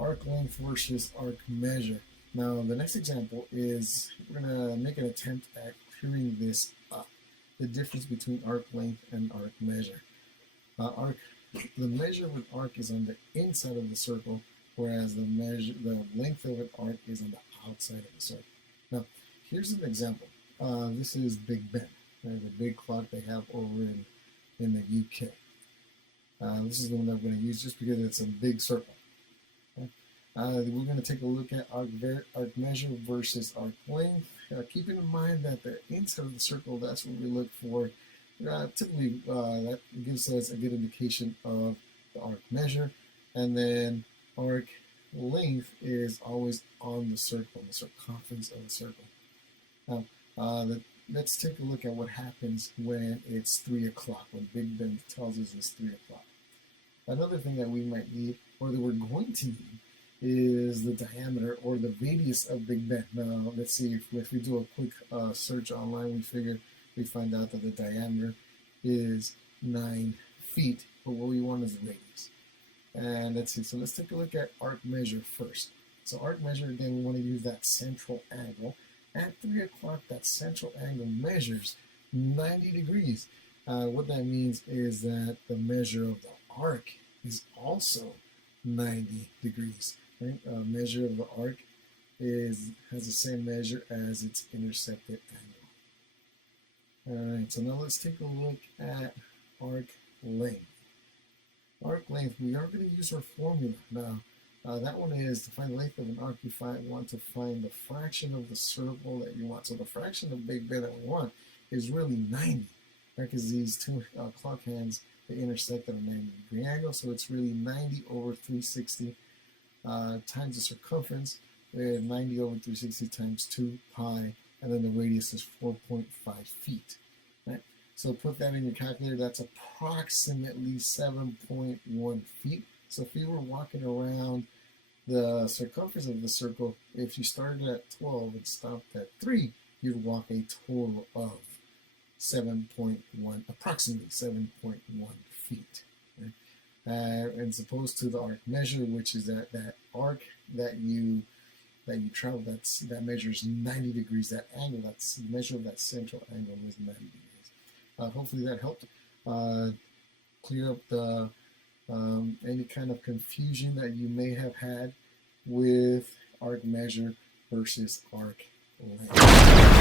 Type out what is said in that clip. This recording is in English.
arc length versus arc measure. Now, the next example is we're going to make an attempt at clearing this up. The difference between arc length and arc measure. The measure of an arc is on the inside of the circle, whereas the length of an arc is on the outside of the circle. Now, here's an example. This is Big Ben, right? The big clock they have over in the UK. This is the one that I'm going to use just because it's a big circle. Okay? We're going to take a look at arc measure versus arc length. Keeping in mind that the inside of the circle, that's what we look for. Typically, that gives us a good indication of the arc measure. And then arc length is always on the circle, the circumference of the circle. Now, let's take a look at what happens when it's 3 o'clock, when Big Ben tells us it's 3 o'clock. Another thing that we might need, or that we're going to need, is the diameter or the radius of Big Ben. Now, let's see, if we do a quick search online, we find out that the diameter is 9 feet, but what we want is the radius. And let's see, so let's take a look at arc measure first. So arc measure, again, we want to use that central angle. At 3 o'clock, that central angle measures 90 degrees. What that means is that the measure of the arc is also 90 degrees. Right? Measure of the arc has the same measure as its intersected angle. All right, so now let's take a look at arc length. Arc length, we are going to use our formula. Now, that one is to find the length of an arc, you want to find the fraction of the circle that you want. So the fraction of Big Ben that we want is really 90, right? Because these two clock hands, they intersect at a 90-degree angle, so it's really 90 over 360 times the circumference, 90 over 360 times 2 pi, and then the radius is 4.5 feet. Right? So put that in your calculator, that's approximately 7.1 feet. So if you were walking around the circumference of the circle, if you started at 12 and stopped at 3, you'd walk a total of 7.1, approximately 7.1 feet. Right? And as opposed to the arc measure, which is that arc that you travel, that measures 90 degrees. That angle, that's the measure of that central angle is 90 degrees. Hopefully that helped clear up the any kind of confusion that you may have had with arc measure versus arc length.